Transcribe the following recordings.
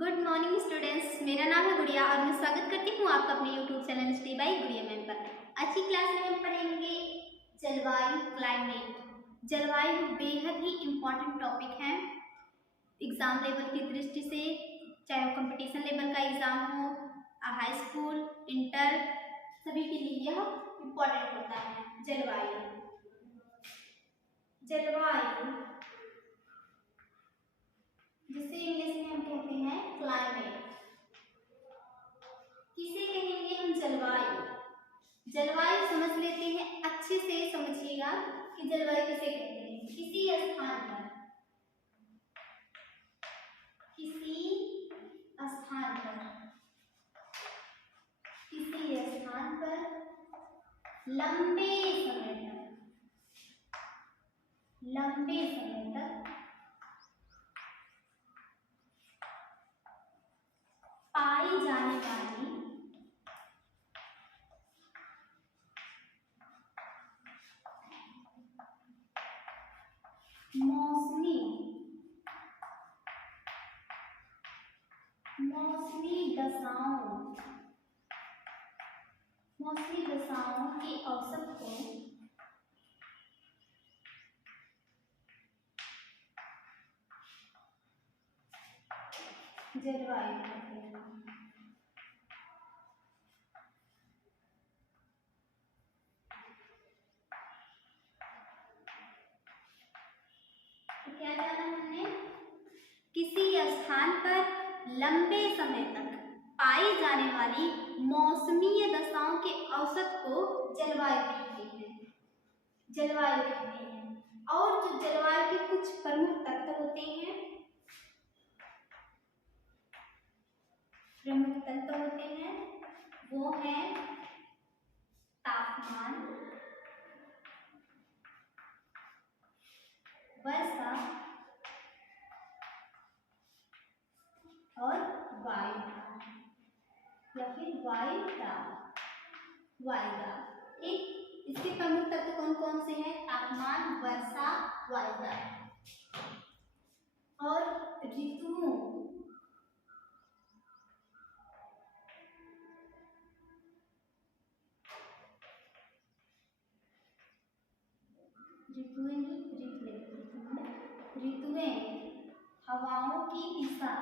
Good morning students, मेरा नाम है गुड़िया और मैं स्वागत करती हूँ आपका अपने यूट्यूब चैनल स्टडी बाय गुड़िया मैम पर। आज की क्लास में हम पढ़ेंगे जलवायु, क्लाइमेट। जलवायु बेहद ही इम्पोर्टेंट टॉपिक है एग्जाम लेवल की दृष्टि से, चाहे वो कंपटीशन लेवल का एग्जाम हो, हाई स्कूल, इंटर, सभी के लिए यह इम्पोर्टेंट होता है। जलवायु जिसे इंग्लिश में हम कहते हैं क्लाइमेट। किसे कहेंगे हम? जलवायु समझ लेते हैं, अच्छे से समझिएगा कि जलवायु किसे कहते हैं। किसी स्थान पर लंबे समय तक पाई जाने वाली मौसमी दशाओं की औसत को जलवायु कहते हैं। तो क्या जाना हमने? किसी स्थान पर लंबे समय तक पाई जाने वाली मौसमीय दशाओं के औसत को जलवायु कहते हैं। और जो जलवायु के कुछ प्रमुख तत्व होते हैं, वो है तापमान, वर्षा और वायु या फिर वायुदाब। ठीक, इसके प्रमुख तत्व कौन कौन से हैं? तापमान, वर्षा, वायुदाब। और ऋतुओं हवाओं की दिशा,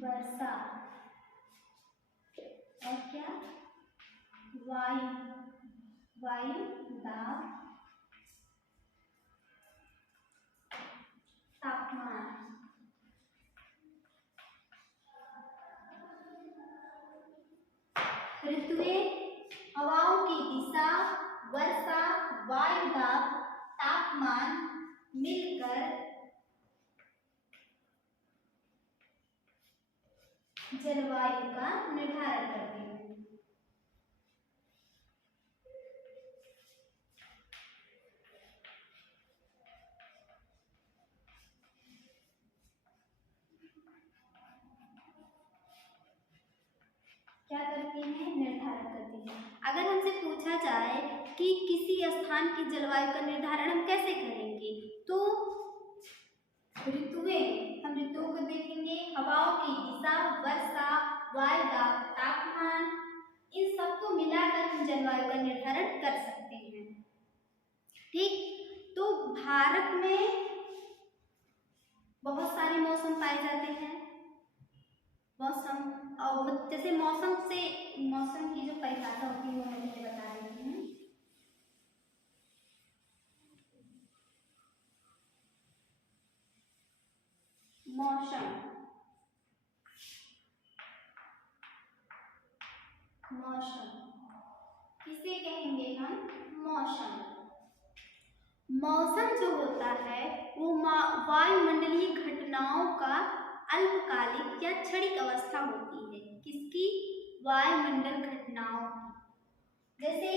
वर्षा और क्या? वायुदाब, तापमान। ऋतुएं हवाओं की दिशा, वर्षा, वायुदाब, तापमान मिलकर जलवायु का निर्धारण करते हैं। क्या करते हैं? निर्धारण करते हैं। अगर हमसे पूछा जाए कि किसी स्थान की जलवायु का निर्धारण हम कैसे करेंगे, तो हम ऋतुओं को देखेंगे, हवाओं की दिशा, वर्षा, वायुदाब, तापमान, इन सबको मिलाकर हम जलवायु का निर्धारण कर सकते हैं। ठीक, तो भारत में बहुत सारे मौसम पाए जाते हैं। और जैसे मौसम की जो परिभाषा होती है वो मैं मुझे बता देती हूँ। मौसम किसे कहेंगे हम? मौसम जो होता है वो वायुमंडलीय घटनाओं का अल्पकालिक या क्षणिक अवस्था होती है। किसकी? वायुमंडल घटनाओं की। जैसे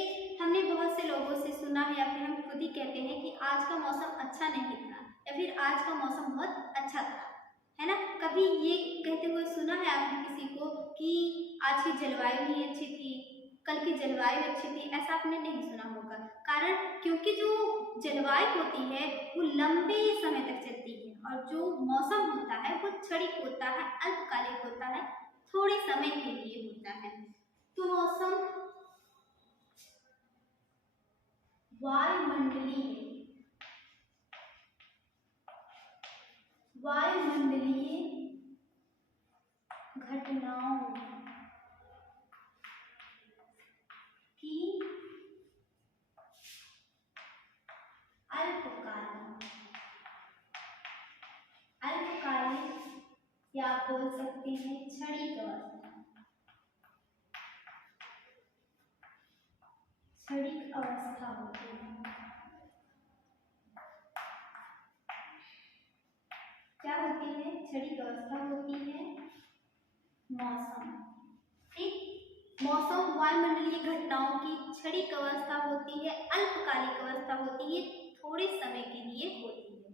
हमने बहुत से लोगों से सुना है या फिर हम खुद ही कहते हैं कि आज का मौसम अच्छा नहीं था या फिर आज का मौसम बहुत अच्छा था, है ना? कभी ये कहते हुए सुना है आपने किसी को कि आज की जलवायु नहीं अच्छी थी, कल की जलवायु अच्छी थी, ऐसा आपने नहीं सुना होगा। कारण क्योंकि जो जलवायु होती है वो लंबे समय तक चलती है, और जो मौसम होता है वो क्षणिक होता है, अल्पकालिक होता है, थोड़े समय के लिए होता है। तो मौसम वायुमंडलीय घटनाओं की अल्पकालिक या आप बोल सकते हैं क्षणिक अवस्था होती है। क्या होती है? क्षणिक अवस्था होती है मौसम। ठीक, मौसम वायुमंडलीय घटनाओं की क्षणिक अवस्था होती है, अल्पकालिक अवस्था होती है, थोड़े समय के लिए होती है।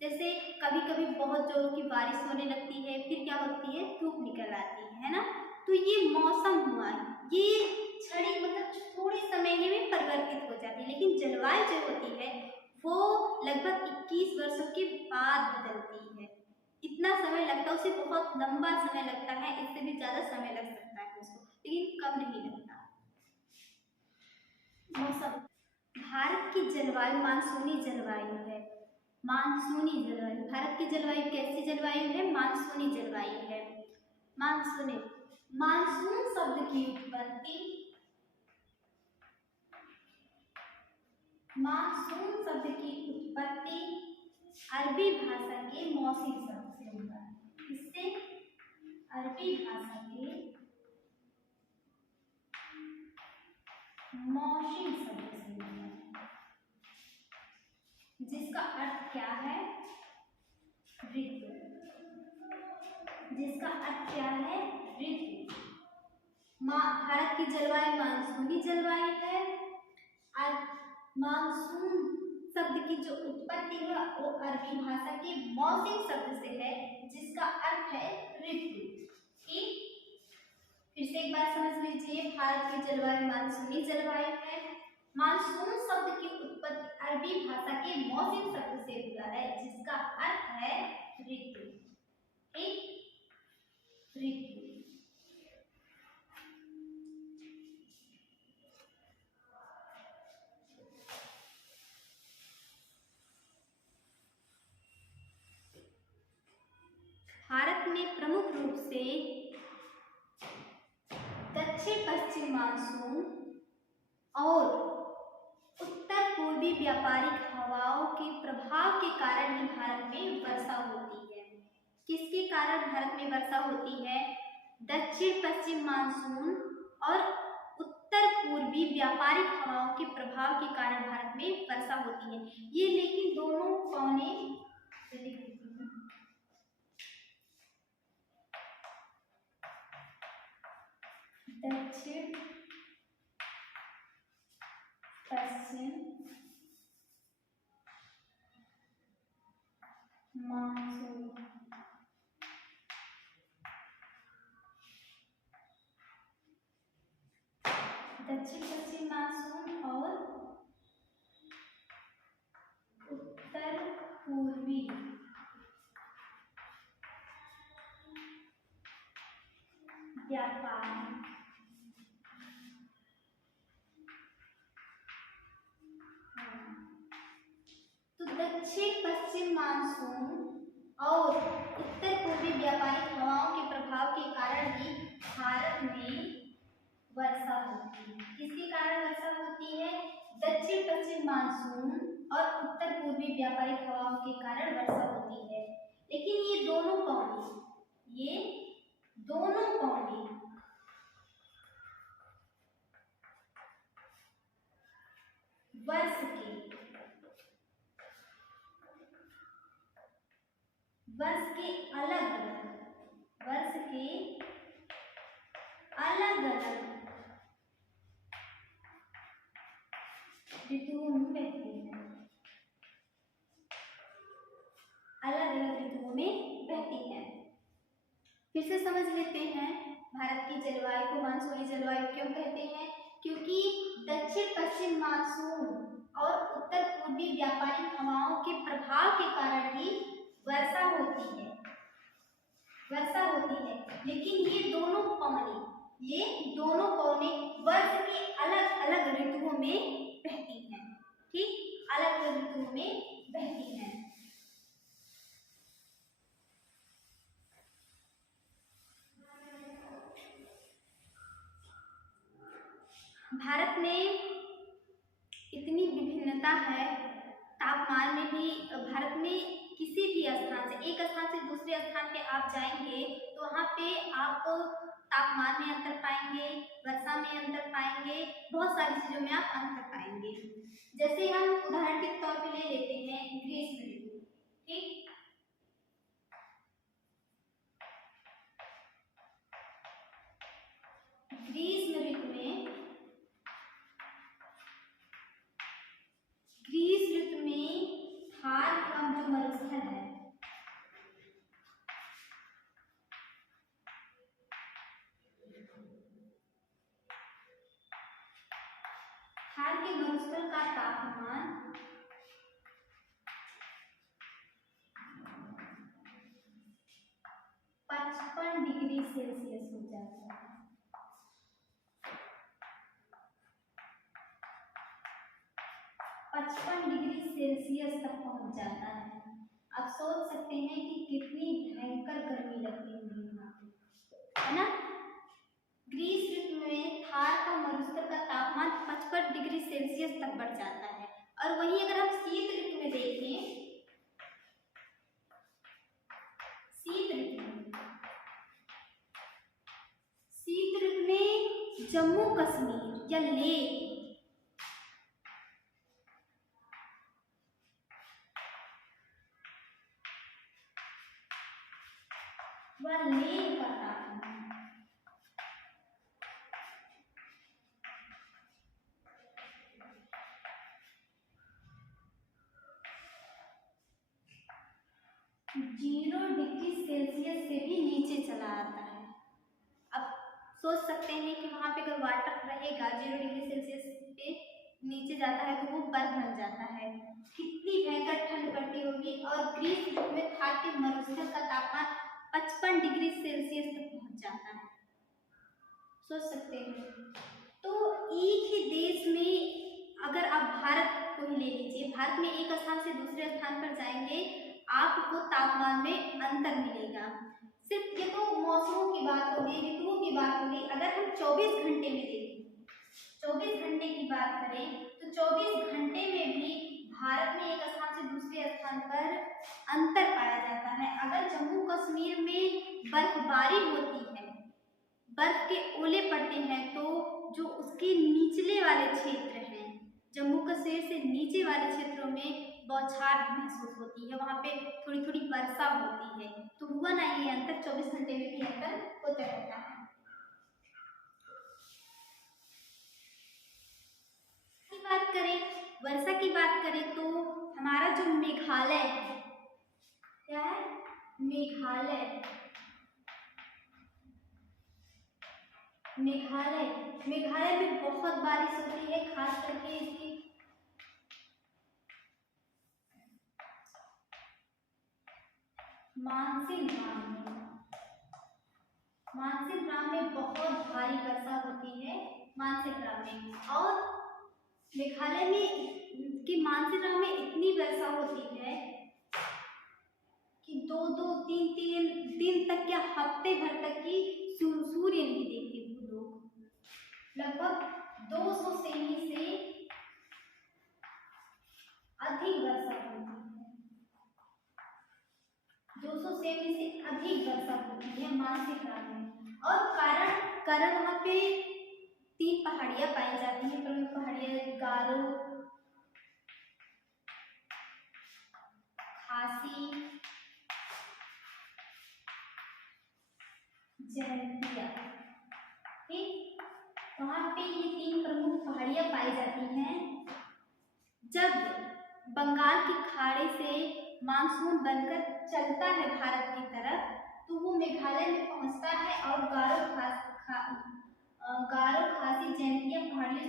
जैसे कभी कभी बहुत जोरों की बारिश होने लगती है, फिर क्या होती है? धूप निकल आती है ना। तो ये मौसम हुआ, ये क्षणिक मतलब थोड़े समय में परिवर्तित हो जाती है। लेकिन जलवायु जो होती है वो लगभग 21 वर्षों के बाद बदलती है। इतना समय लगता है, उसे बहुत लंबा समय लगता है, इससे भी ज्यादा समय लग सकता है उसको, लेकिन कम नहीं लगता। मौसम, भारत की जलवायु मानसूनी जलवायु है। मानसूनी जलवायु, भारत की जलवायु कैसी जलवायु है? मानसूनी जलवायु है। मानसूनी, मानसून शब्द की उत्पत्ति, मानसून शब्द की उत्पत्ति अरबी भाषा के मौसम शब्द से होता है। इससे अरबी भाषा के मौसम शब्द से होता है, जिसका अर्थ क्या है? ऋतु। जिसका अर्थ क्या है? ऋतु। भारत की जलवायु मानसूनी जलवायु है। मानसून शब्द की जो उत्पत्ति है वो अरबी भाषा के मौसम शब्द से है, जिसका अर्थ है ऋतु। ठीक, फिर से एक बार समझ लीजिए, भारत की जलवायु मानसूनी जलवायु है। मानसून शब्द की उत्पत्ति अरबी भाषा के मौसम शब्द से हुआ है, जिसका अर्थ है ऋतु। ठीक, ऋतु। भारत में प्रमुख रूप से दक्षिण पश्चिम मानसून और उत्तर पूर्वी व्यापारिक हवाओं के प्रभाव के कारण ही भारत में वर्षा होती है। किसके कारण भारत में वर्षा होती है? दक्षिण पश्चिम मानसून और उत्तर पूर्वी व्यापारिक हवाओं के प्रभाव के कारण भारत में वर्षा होती है। ये लेकिन दोनों पौने दक्षिण पश्चिम मानसून दक्षिण पश्चिम मानसून और उत्तर पूर्वी व्यापार तो दक्षिण पश्चिम मानसून और उत्तर पूर्वी व्यापारिक हवाओं के प्रभाव के कारण ही भारत में वर्षा होती है। किसके कारण वर्षा होती है? दक्षिण पश्चिम मानसून और उत्तर पूर्वी व्यापारिक हवाओं के कारण वर्षा होती है। लेकिन ये दोनों पौधे वर्ष के अलग अलग ऋतुओं में बहते हैं। अलग अलग ऋतुओं में बहती है। फिर से समझ लेते हैं, भारत की जलवायु को मानसूनी जलवायु क्यों कहते हैं? क्योंकि दक्षिण पश्चिम मानसून और उत्तर पूर्वी व्यापारिक हवाओं के प्रभाव के कारण ही वर्षा होती है, लेकिन ये दोनों पौने वर्ष के अलग अलग ऋतुओं में बहती हैं। ठीक, अलग अलग ऋतुओं में बहती हैं। भारत में इतनी विभिन्नता है तापमान में भी। भारत में किसी भी स्थान से, एक स्थान से दूसरे स्थान पे आप जाएंगे तो वहाँ पे आप तापमान में अंतर पाएंगे, वर्षा में अंतर पाएंगे, बहुत सारी चीजों में आप अंतर पाएंगे। जैसे हम उदाहरण के तौर पे ले लेते हैं ग्रीष्म ऋतु। ठीक, ग्रीष्म ऋतु में थार का जो मरुस्थल है, थार के मरुस्थल का तापमान 55 डिग्री सेल्सियस हो जाता है। 55 डिग्री सेल्सियस तक पहुंच जाता है। आप सोच सकते हैं कि कितनी भयंकर गर्मी लगती होगी वहां पे, है ना। ग्रीष्म ऋतु में थार का मरुस्थल का तापमान 55 डिग्री सेल्सियस तक बढ़ जाता है। और वहीं अगर हम शीत ऋतु में देखें, शीत ऋतु में जम्मू कश्मीर या लेह का तापमान 0 डिग्री सेल्सियस से भी नीचे चला आता है। अब सोच सकते हैं कि वहां पे अगर वाटर रहेगा 0 डिग्री सेल्सियस पे नीचे जाता है तो वो बर्फ बन जाता है, कितनी भयंकर ठंड पड़ती होगी। और ग्रीष्म ऋतु में थार के मरुस्थल का तापमान 55 डिग्री सेल्सियस तक पहुंच जाता है। सोच सकते हैं। तो एक ही देश में अगर आप भारत को ही ले लीजिए, भारत में एक स्थान से दूसरे स्थान पर जाएंगे आपको तापमान में अंतर मिलेगा। सिर्फ ये तो मौसमों की बात होगी, ऋतुओं की बात होगी। अगर हम 24 घंटे में देखें, 24 घंटे की बात करें तो 24 घंटे में भी भारत में एक स्थान से दूसरे स्थान पर अंतर पाया जाता है। अगर जम्मू कश्मीर में बर्फबारी होती है, बर्फ के ओले पड़ते हैं, तो जो उसके निचले वाले क्षेत्र हैं, जम्मू कश्मीर से नीचे वाले क्षेत्रों में बौछार महसूस होती है, वहाँ पे थोड़ी थोड़ी वर्षा होती है। तो हुआ ना ये अंतर, 24 घंटे में भी अंतर होता रहता है। बात करें वर्षा की बात करें तो हमारा जो मेघालय है, क्या है, मेघालय में बहुत बारिश होती है, खास करके इसकी मानसिक ग्राम में बहुत भारी वर्षा होती है, मानसिक ग्राम में। और मेघालय में कि मानसिक ग्राम में इतनी वर्षा होती है कि 2-2, 3-3 दिन तक या हफ्ते भर तक की सूर्य नहीं देखते वो लोग। लगभग 200 सेमी से अधिक वर्षा होती है, 200 सेमी से अधिक वर्षा होती है मानसिक ग्राम में। और कारण वहाँ पे 3 पहाड़ियां पाई जाती हैं, प्रमुख पहाड़ियां गारो, खासी, जयंतिया। ठीक, वहाँ पे ये 3 प्रमुख पहाड़ियां पाई जाती हैं। जब बंगाल की खाड़ी से मानसून बनकर चलता है भारत की तरफ, तो वो मेघालय में पहुंचता है और गारो, खासी, जयंतिया पहाड़ियों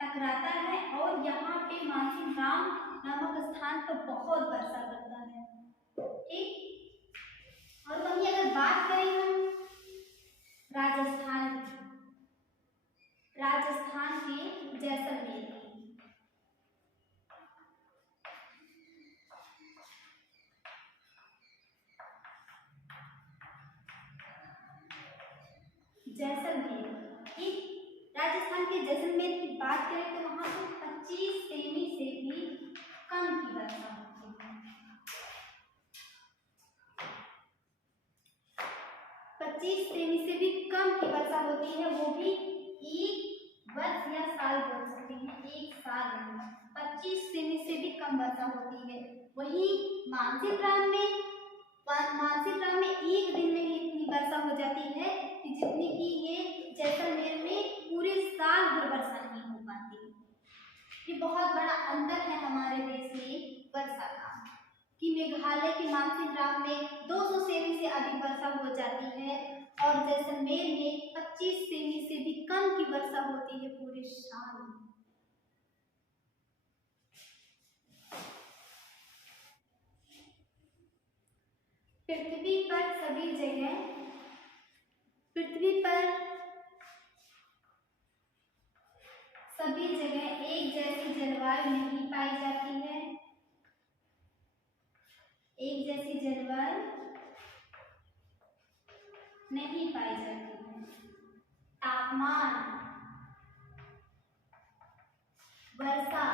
टकराता है और यहाँ पे मानसिंहराम नामक स्थान पर बहुत वर्षा करता है। ठीक, और वहीं अगर बात करें हम राजस्थान के जैसलमेर की, जैसलमेर, ठीक, राजस्थान के जैसलमेर की बात करें तो वहां पर 25 सेमी से भी कम की वर्षा होती है। 25 सेमी से भी कम की वर्षा होती है, वो भी एक वर्ष या साल बोल सकते हैं, एक साल में 25 सेमी से भी कम वर्षा होती है। वहीं मानसिंहराम में एक दिन में ही इतनी वर्षा हो जाती है कि जितनी कि ये जैसलमेर में पूरे साल भर वर्षा नहीं हो पाती। ये बहुत बड़ा अंतर है हमारे देश में वर्षा का, कि मेघालय के मानसिंहराम में 200 सेमी से अधिक वर्षा हो जाती है और जैसलमेर में 25 सेमी से भी कम की वर्षा होती है पूरे साल में। पृथ्वी पर सभी जगह एक जैसी जलवायु नहीं पाई जाती है। एक जैसी जलवायु नहीं पाई जाती है। तापमान, वर्षा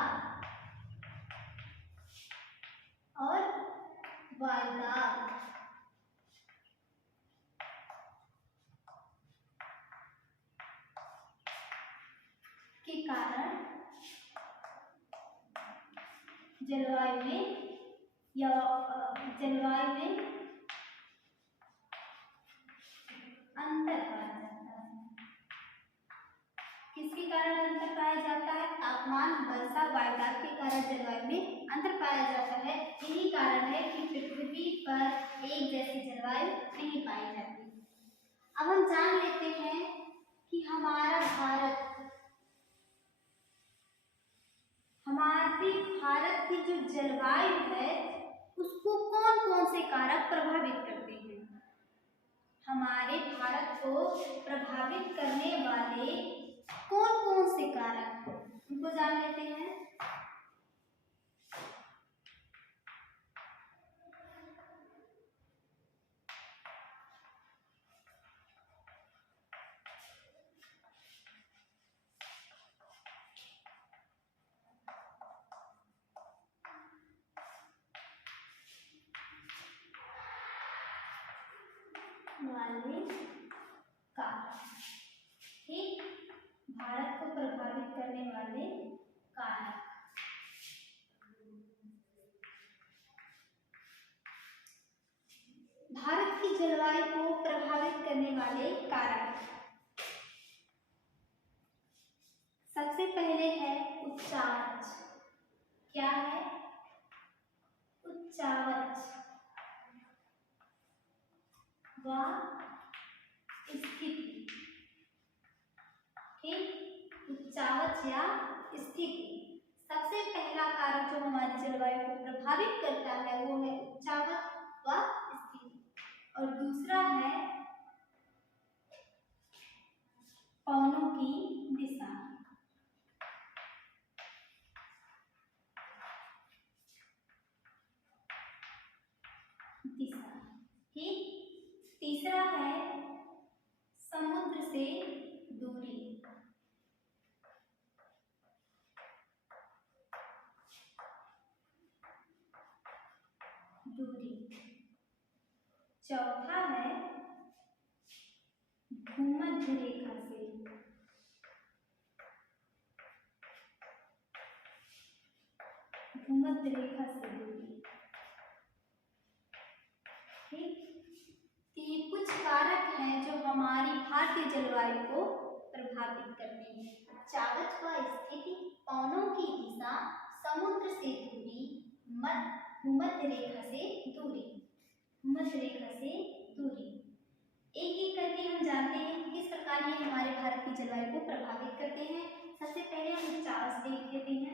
और वायुदाब के कारण जलवायु में अंतर पाया जाता है। किसके कारण अंतर पाया जाता है? तापमान, वर्षा, वायुदाब के कारण जलवायु में अंतर पाया जाता है। यही कारण है कि पृथ्वी पर एक जैसी जलवायु नहीं पाई जाती। अब हम जान लेते हैं कि हमारे भारत की जो जलवायु है उसको कौन कौन से कारक प्रभावित करते हैं। हमारे भारत को प्रभावित करने वाले कौन कौन से कारक, उनको जान लेते हैं। वाले कारक, ठीक, भारत को प्रभावित करने वाले कारक। भारत की जलवायु को प्रभावित करने वाले कारक, सबसे पहले है उच्चावच। क्या है? उच्चावच व स्थिति, ठीक, उच्चावच या स्थिति। सबसे पहला कारक जो हमारी जलवायु को प्रभावित करता है वो है उच्चावच व स्थिति, और दूसरा है पवनों की दिशा। ठीक, तीसरा है समुद्र से दूरी। चौथा है भूमध्य रेखा से। भूमध्य रेखा से दूरी, ठीक। ये कुछ कारक हैं जो हमारी भारतीय जलवायु को प्रभावित करते हैं। उच्चावच व स्थिति, पवनों की दिशा, समुद्र से दूरी, भूमध्य रेखा से दूरी। भूमध्य रेखा से दूरी, एक एक करके हम जानते हैं किस प्रकार प्रकार ये हमारे भारत की जलवायु को प्रभावित करते हैं। सबसे पहले हम चार्ट्स देख लेते हैं।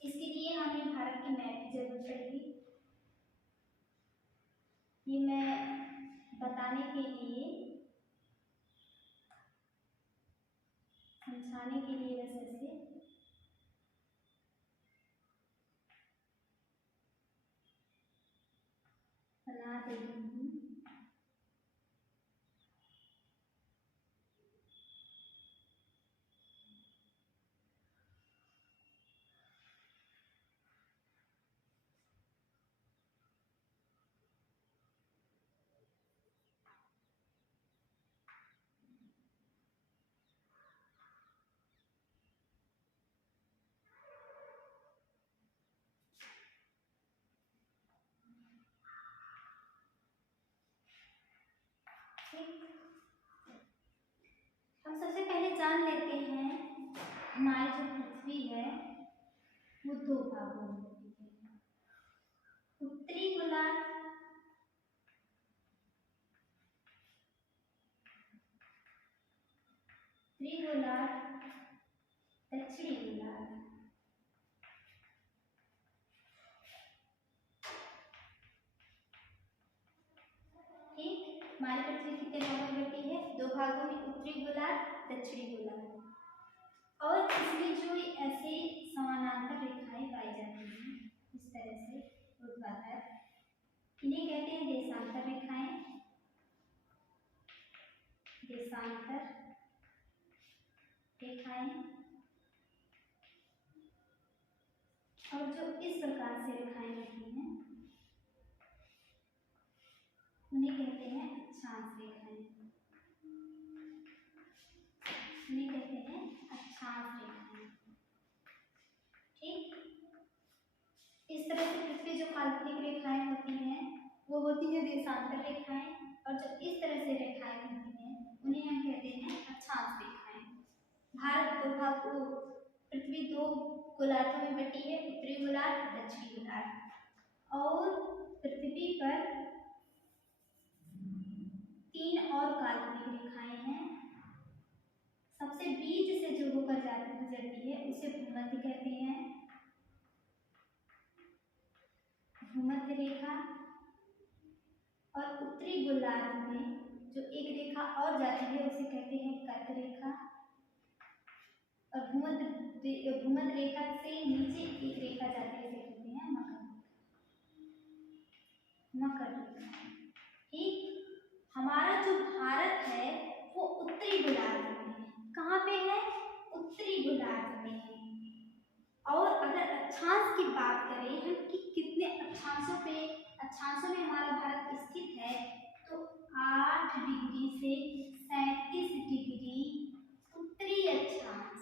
इसके लिए हमें भारत के मैप की जरूरत पड़ेगी। ये मैं बताने के लिए, समझाने के लिए बस ऐसे बना देती हूँ। हम सबसे पहले जान लेते हैं हमारी जो पृथ्वी है वो दो भागों में होती है। उत्तरी गोलार्ध दक्षिणी गोलार्ध। ठीक, हमारी पृथ्वी कितने भागों में बटी है? दो भागों में, उत्तरी गोलार्ध, दक्षिणी गोलार्ध। और इसमें जो ऐसे समानांतर रेखाएं पाई जाती हैं इस तरह से ऊर्ध्वाधर, इन्हें कहते हैं देशांतर रेखाएं। देशांतर रेखाएं। और जो इस प्रकार से रेखाएं होती हैं उन्हें कहते हैं अक्षांश रेखाएं। उन्हें कहते हैं अक्षांश रेखाएं। ठीक, इस तरह से पृथ्वी जो काल्पनिक रेखाएं होती हैं वो होती है देशांतर रेखाएं, और जो इस तरह से रेखाएं होती हैं उन्हें हम कहते हैं अक्षांश रेखाएं। भारत दो भागों, पृथ्वी दो गोलार्धों में बटी है, उत्तरी गोलार्ध, दक्षिणी गोलार्ध। और पृथ्वी पर तीन और काल्पनिक रेखाएं हैं। सबसे बीच से जो होकर गुजरती है उसे भूमध्य कहते हैं, भूमध्य रेखा। और उत्तरी गोलार्ध में जो एक रेखा और जाती है उसे कहते हैं कर्क रेखा। और भूमध्य रेखा से नीचे एक रेखा जाती है उसे कहते हैं मकर रेखा। ठीक, हमारा जो भारत है वो उत्तरी गोलार्ध में है। कहाँ पे है? उत्तरी गोलार्ध में है। और अगर अक्षांश की बात करें हम कि कितने अक्षांशों में हमारा भारत स्थित है, तो 8 डिग्री से 37 डिग्री उत्तरी अक्षांश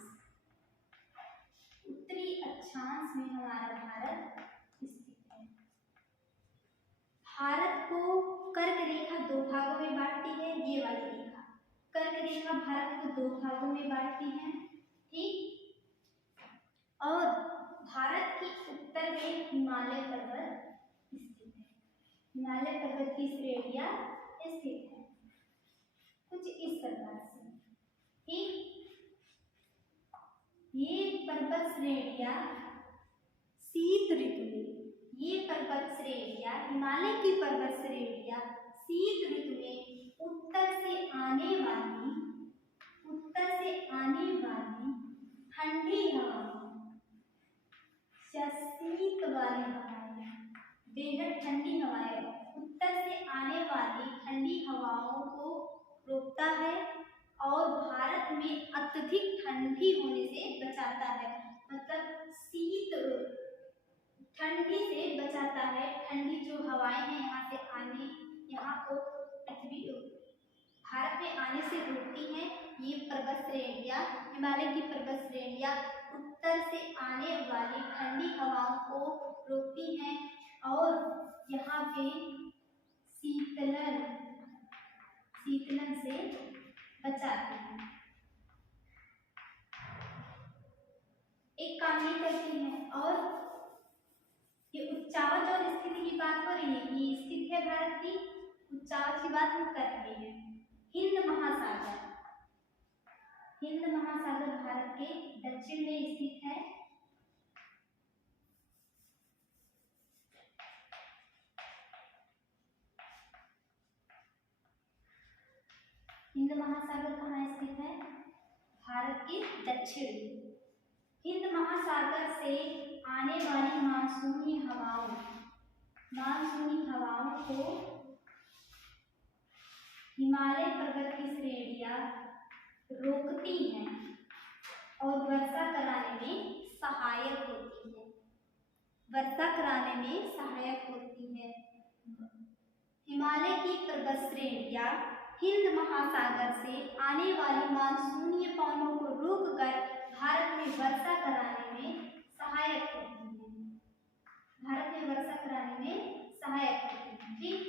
में हमारा भारत स्थित है। भारत को कर्क रेखा दो भागों में बांटती है। ये वाली रेखा कर्क रेखा भारत को दो भागों में बांटती है। ठीक, और भारत की उत्तर में हिमालय पर्वत स्थित है। हिमालय पर्वत की श्रेणियां स्थित है कुछ इस प्रकार से। ठीक, ये पर्वत श्रेणियां शीत ऋतु में, ये पर्वत श्रेणियां, हिमालय की पर्वत श्रेणियां शीत ऋतु में उत्तर से आने वाली ठंडी हवाएं, शीत वाली हवाएं, बेहद ठंडी हवाएं, उत्तर से आने वाली ठंडी हवाओं को रोकता है और भारत में अत्यधिक ठंडी होने से बचाता है। मतलब शीत ठंडी से बचाता है। ठंडी जो हवाएं हैं यहाँ को पृथ्वी भारत में आने से रोकती हैं। ये पर्वत श्रेणियां, हिमालय की पर्वत श्रेणियां उत्तर से आने वाली ठंडी हवाओं को रोकती हैं और यहाँ पे शीतलन से बचाती हैं। एक काम ये करती हैं। और ये उच्चावच और स्थिति की बात हो रही है, ये स्थिति है भारत की, उच्चावच की बात हम कर रहे हैं। हिंद महासागर, हिंद महासागर भारत के दक्षिण में स्थित है। हिंद महासागर कहाँ स्थित है? भारत के दक्षिण में। हिंद महासागर से आने वाली मानसूनी हवाओं को हिमालय पर्वत की श्रेणियां रोकती हैं और वर्षा कराने में सहायक होती है। वर्षा कराने में सहायक होती है। हिमालय की पर्वत श्रेणियां हिंद महासागर से आने वाली मानसूनी पवनों को रोककर भारत में वर्षा कराने में सहायक होती है। भारत में वर्षा कराने में सहायक होती है। ठीक,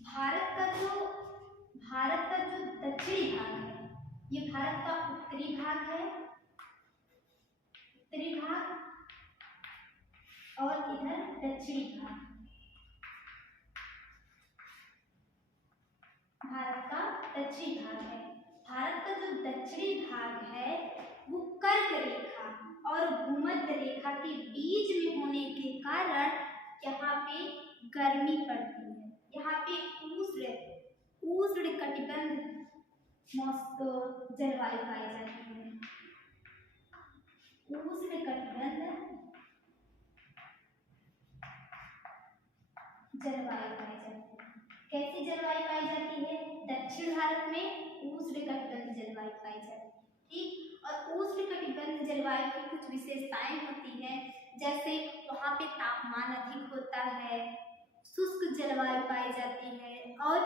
भारत का जो दक्षिणी भाग है, ये भारत का उत्तरी भाग है, उत्तरी भाग, और इधर दक्षिणी भाग। भारत का दक्षिणी भाग है। भारत का जो दक्षिणी भाग है वो कर्क रेखा और भूमध्य रेखा के बीच में होने के कारण यहाँ पे गर्मी पड़ती है। यहाँ पे उष्ण कटिबंध जलवायु पाई जाती है। उष्ण कटिबंध जलवायु पाई जाती है। कैसी जलवायु पाई जाती है? दक्षिण भारत में उष्ण कटिबंध जलवायु पाई जाती है। ठीक, और उष्ण कटिबंध जलवायु की कुछ विशेषताएं होती हैं, जैसे वहाँ पे तापमान अधिक होता है, शुष्क जलवायु पाई जाती है, और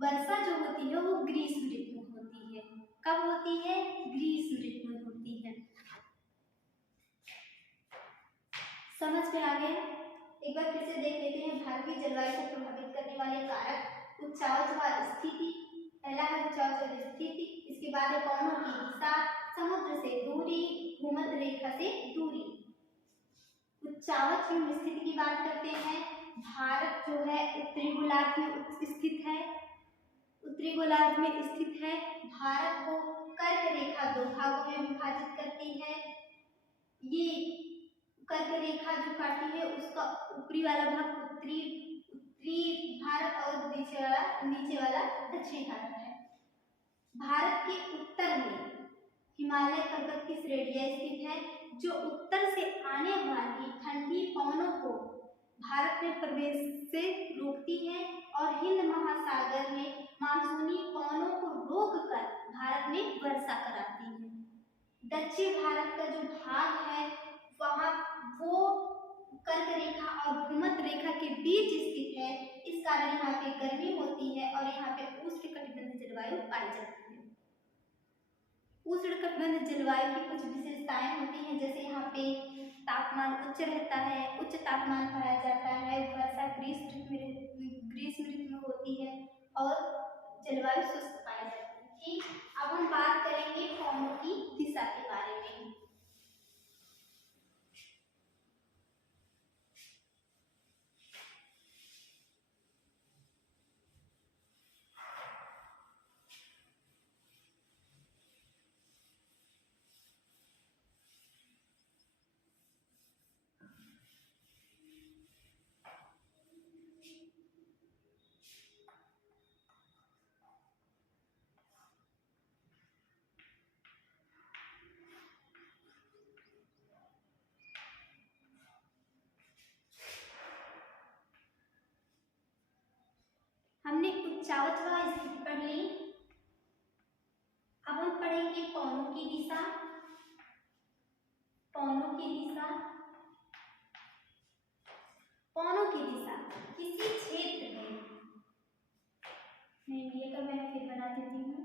वर्षा जो होती है वो ग्रीष्म ऋतु में होती है। कब होती है? ग्रीष्म ऋतु में होती है। समझ में आ गया? एक बार फिर से देख लेते हैं। भारतीय जलवायु को प्रभावित करने वाले कारक उच्चावच स्थिति। पहला है उच्चावच स्थिति, इसके बाद है पवनों की दिशा, समुद्र से दूरी, भूमध्य रेखा से दूरी। उच्चावच स्थिति की बात करते हैं। भारत जो है उत्तरी गोलार्ध में स्थित है। उत्तरी गोलार्ध में स्थित है। भारत को कर्क रेखा दो भागों में विभाजित करती है। ये कर्क रेखा जो काटी है उसका ऊपरी वाला भाग उत्तरी भारत और नीचे वाला दक्षिणी भारत है। भारत के उत्तर में हिमालय पर्वत की श्रेणियां स्थित है, जो उत्तर से आने वाली ठंडी पवनों को भारत में प्रवेश से रोकती है और हिंद महासागर में मानसूनी पवनों को रोककर भारत में वर्षा कराती है। दक्षिण भारत का जो भाग है वहाँ वो कर्क रेखा और भूमध्य रेखा के बीच स्थित है। इस कारण यहाँ पे गर्मी होती है और यहाँ पे उष्ण कटिबंधीय जलवायु पाई जाती है। उष्ण कटिबंधीय जलवायु की कुछ विशेषताएं होती हैं, जैसे यहाँ पे तापमान उच्च रहता है, उच्च तापमान पाया जाता है, वर्षा ग्रीष्म ऋतु में होती है और जलवायु शुष्क पाई जाती है। ठीक, अब हम बात करेंगे पवनों की दिशा के बारे में। हमने उच्चावच स्थिति पढ़ ली। अब हम पढ़ेंगे पवनों की दिशा। पवनों की दिशा, पवनों की दिशा किसी क्षेत्र में, मैं इंडिया का मैप फिर बना देती हूँ।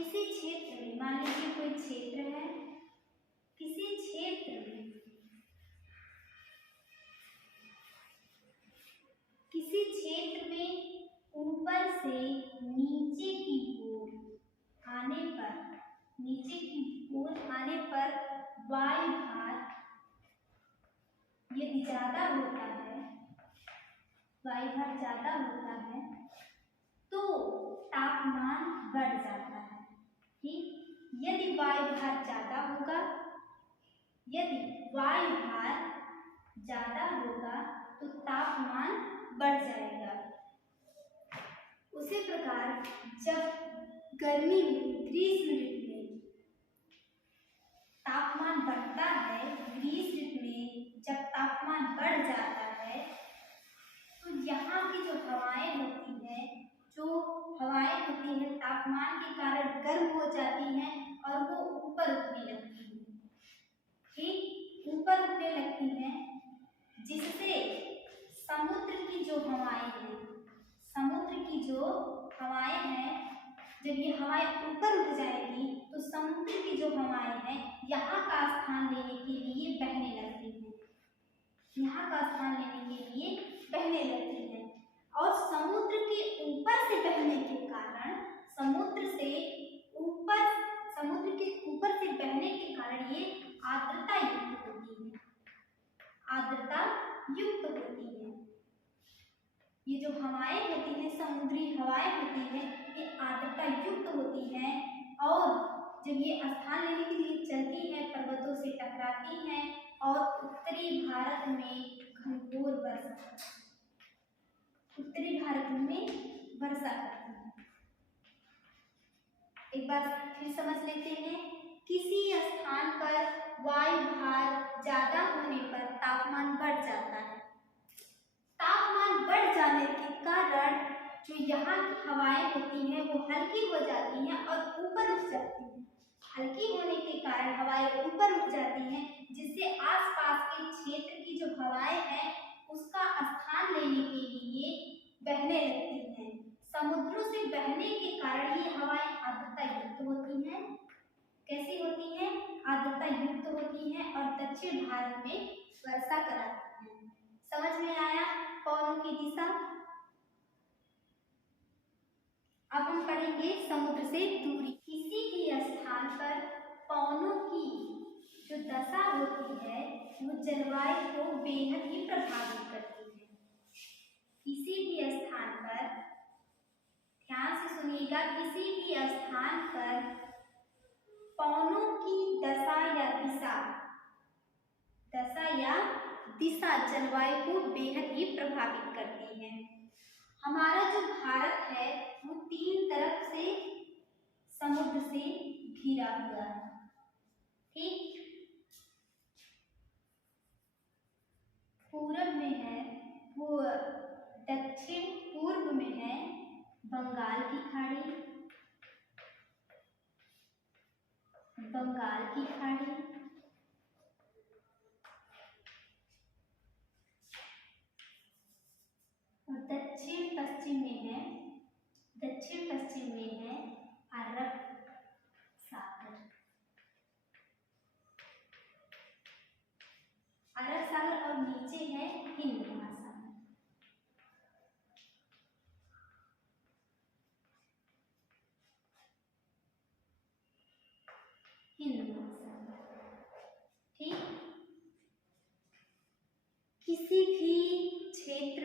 किसी क्षेत्र में, मान लीजिए कोई क्षेत्र है, किसी क्षेत्र में ऊपर से नीचे की ओर आने पर वायुभार यदि ज्यादा होता है, वायुभार ज्यादा होता है तो तापमान बढ़ जाता है। ठीक, यदि वायुभार ज्यादा होगा, तो तापमान बढ़ जाएगा। उसी प्रकार जब गर्मी में, ग्रीष्म ऋतु में तापमान बढ़ता है, ग्रीष्म ऋतु में जब तापमान बढ़ जाता है तो यहाँ की जो हवाएं होती हैं तापमान के कारण गर्म हो जाती हैं और वो ऊपर उठने लगती हैं। ठीक, ऊपर उठने लगती हैं, जिससे समुद्र की जो हवाएं हैं, जब ये हवाएं ऊपर उठ जाएगी तो समुद्र की जो हवाएं हैं यहाँ का स्थान लेने के लिए बहने लगती हैं, और समुद्र के ऊपर से बहने के कारण, ये आर्द्रता युक्त होती है। ये जो हवाएं होती हैं, समुद्री हवाएं होती हैं, ये आर्द्रता युक्त होती हैं, और जब ये स्थान लेने के लिए चलती हैं, पर्वतों से टकराती हैं और उत्तरी भारत में वर्षा करती हैं। एक बार फिर समझ लेते हैं। किसी स्थान पर वायुभार ज्यादा होने पर तापमान बढ़ जाता है। तापमान बढ़ जाने के कारण जो यहाँ की हवाएं होती हैं वो हल्की हो जाती हैं और ऊपर उठ जाती हैं। हल्की होने के कारण हवाएं ऊपर उठ जाती हैं, जिससे आसपास के क्षेत्र की जो हवाएं हैं उसका स्थान लेने के लिए बहने लगती हैं। समुद्रों से बहने के कारण ये हवाएं आर्द्रता युक्त होती हैं। कैसी होती हैं? आर्द्रता युक्त होती हैं और दक्षिण भारत में वर्षा कराती हैं। समझ में आया पवनों की दिशा? अब हम पढ़ेंगे समुद्र से दूरी। किसी भी स्थान पर पवनों की जो दशा होती है वो जलवायु को बेहद ही प्रभावित करती है। किसी भी स्थान पर, ध्यान से सुनिएगा, किसी भी स्थान पर पवनों की दशा या दिशा जलवायु को बेहद ही प्रभावित करती है। हमारा जो भारत है वो 3 तरफ से समुद्र से घिरा हुआ है। ठीक, पूरब में है, वो दक्षिण पूर्व में है बंगाल की खाड़ी, और दक्षिण पश्चिम में है अरब सागर। और नीचे है हिंद महासागर। ठीक, किसी भी क्षेत्र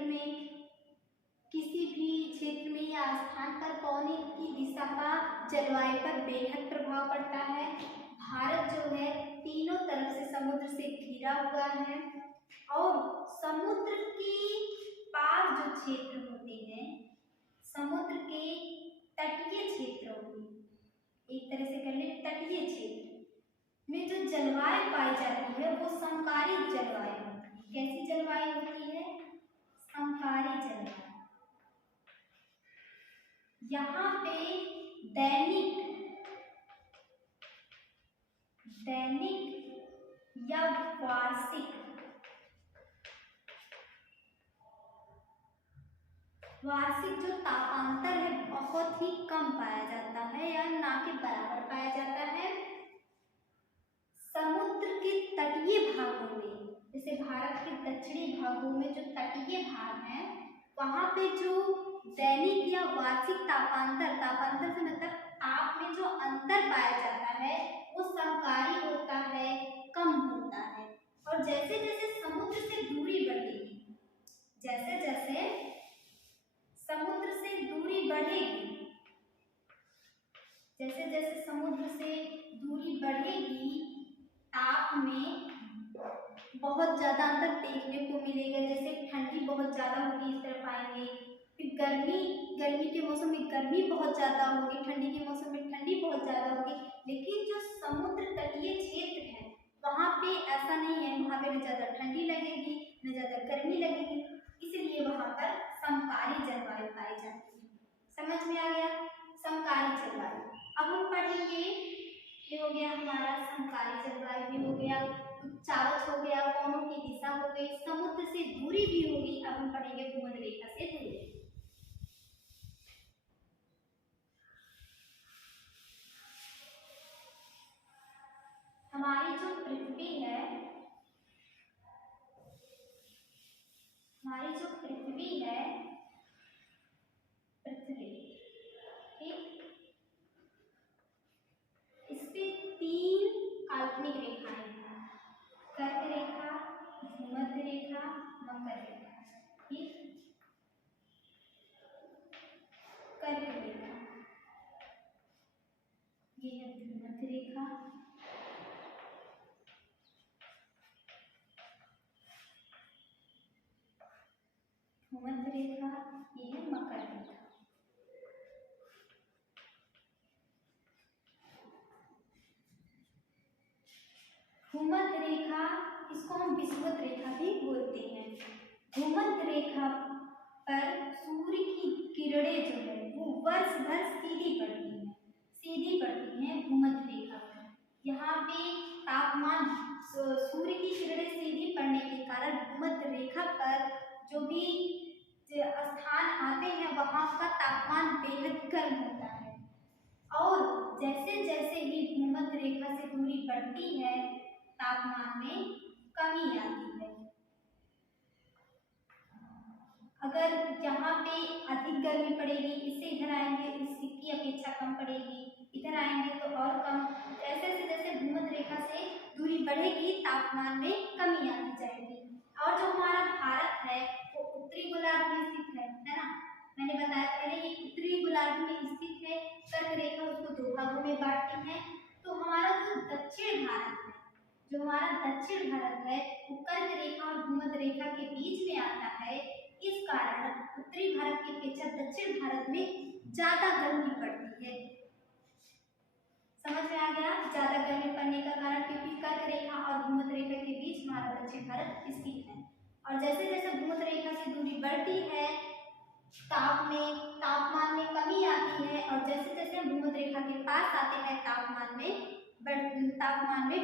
में या स्थान पर पवनों की दिशा का जलवायु पर बेहद प्रभाव पड़ता है। भारत जो है तीनों तरफ से समुद्र से घिरा हुआ है, और समुद्र के पार जो क्षेत्र होते हैं, समुद्र के तटीय क्षेत्रों में, एक तरह से कह लें तटीय क्षेत्र में जो जलवायु पाई जाती है वो समकालीन जलवायु होती है। कैसी जलवायु होती है? समकालीन जलवायु। यहाँ पे दैनिक या वार्षिक जो तापांतर है बहुत ही कम पाया जाता है या ना के बराबर पाया जाता है। समुद्र के तटीय भागों में, जैसे भारत के दक्षिणी भागों में जो तटीय भाग हैं वहां पे जो दैनिक या वार्षिक तापांतर से मतलब ताप में जो अंतर पाया जाता है वो समकारी होता है, कम होता है। और जैसे जैसे समुद्र से दूरी बढ़ेगी, जैसे जैसे समुद्र से दूरी बढ़ेगी, जैसे जैसे समुद्र से दूरी बढ़ेगी ताप में बहुत ज्यादा अंतर देखने को मिलेगा। जैसे ठंडी बहुत ज्यादा होगी इस तरफ आएंगे, फिर गर्मी के मौसम में गर्मी बहुत ज्यादा होगी, ठंडी के मौसम में ठंडी बहुत ज्यादा होगी। लेकिन जो समुद्र तटीय क्षेत्र है वहाँ पे ऐसा नहीं है, वहाँ पे न ज्यादा ठंडी लगेगी न ज्यादा गर्मी लगेगी, इसलिए वहाँ पर समकारी जलवायु पाई जाती है। समझ में आ गया? समकारी जलवायु। अब हम पढ़ेंगे, ये हो गया हमारा समकारी जलवायु भी हो गया, उच्चावच हो गया, कोणों की दिशा हो गई, समुद्र से दूरी भी होगी। अब हम पढ़ेंगे भूमध्य रेखा से दूरी। हमारी जो पृथ्वी है, हमारी जो पृथ्वी है, पृथ्वी ठीक, इस पे 3 काल्पनिक रेखाएं हैं, कर्क रेखा, भूमध्य रेखा, मकर रेखा। ठीक, कर्क रेखा ये है भूमध्य रेखा, भूमध्य रेखा ये है मकर रेखा। भूमध्य रेखा इसको हम विषुवत रेखा भी बोलते हैं। भूमध्य रेखा पर सूर्य की किरणें जो है वो वर्ष भर सीधी पड़ती हैं भूमध्य रेखा पर। यहाँ पे तापमान, सूर्य की किरणें सीधी पड़ने के कारण भूमध्य रेखा पर जो भी स्थान आते हैं वहाँ का तापमान बेहद गर्म होता है। और जैसे जैसे ही भूमध्य रेखा से दूरी बढ़ती है तापमान में कमी आती है। अगर यहाँ पे अधिक गर्मी पड़ेगी, इससे इधर आएंगे इसकी अपेक्षा कम पड़ेगी, इधर आएंगे तो और कम। जैसे जैसे भूमध्य रेखा से दूरी बढ़ेगी तापमान में कमी आती जाएगी। और जो हमारा भारत है वो उत्तरी गोलार्ध में स्थित है ना, मैंने बताया पहले ये उत्तरी गोलार्ध में स्थित है। कर्क रेखा उसको 2 भागों में बांटती है। तो हमारा जो दक्षिण भारत है, जो हमारा दक्षिण भारत है वो कर्क रेखा और भूमध्य रेखा के बीच में आता है। इस कारण उत्तरी भारत की अपेक्षा दक्षिण भारत में ज्यादा गर्मी पड़ती है। समझ में आ गया? ज्यादा गर्मी पड़ने का कारण क्योंकि कर्क रेखा और भूमध्य रेखा के बीच हमारा दक्षिण भारत स्थित है। और जैसे जैसे भूमध्य रेखा से दूरी बढ़ती है तापमान में कमी आती है, और जैसे जैसे भूमध्य रेखा के पास आते हैं तापमान में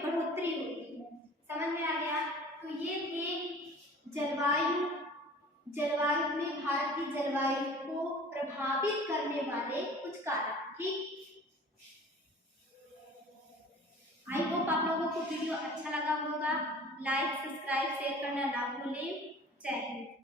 बढ़ोतरी होती है। समझ में आ गया? तो ये थे जलवायु में भारत की जलवायु को प्रभावित करने वाले कुछ कारक। ठीक, आई होप आप लोगों को वीडियो अच्छा लगा होगा। लाइक, सब्सक्राइब, शेयर करना ना भूलें।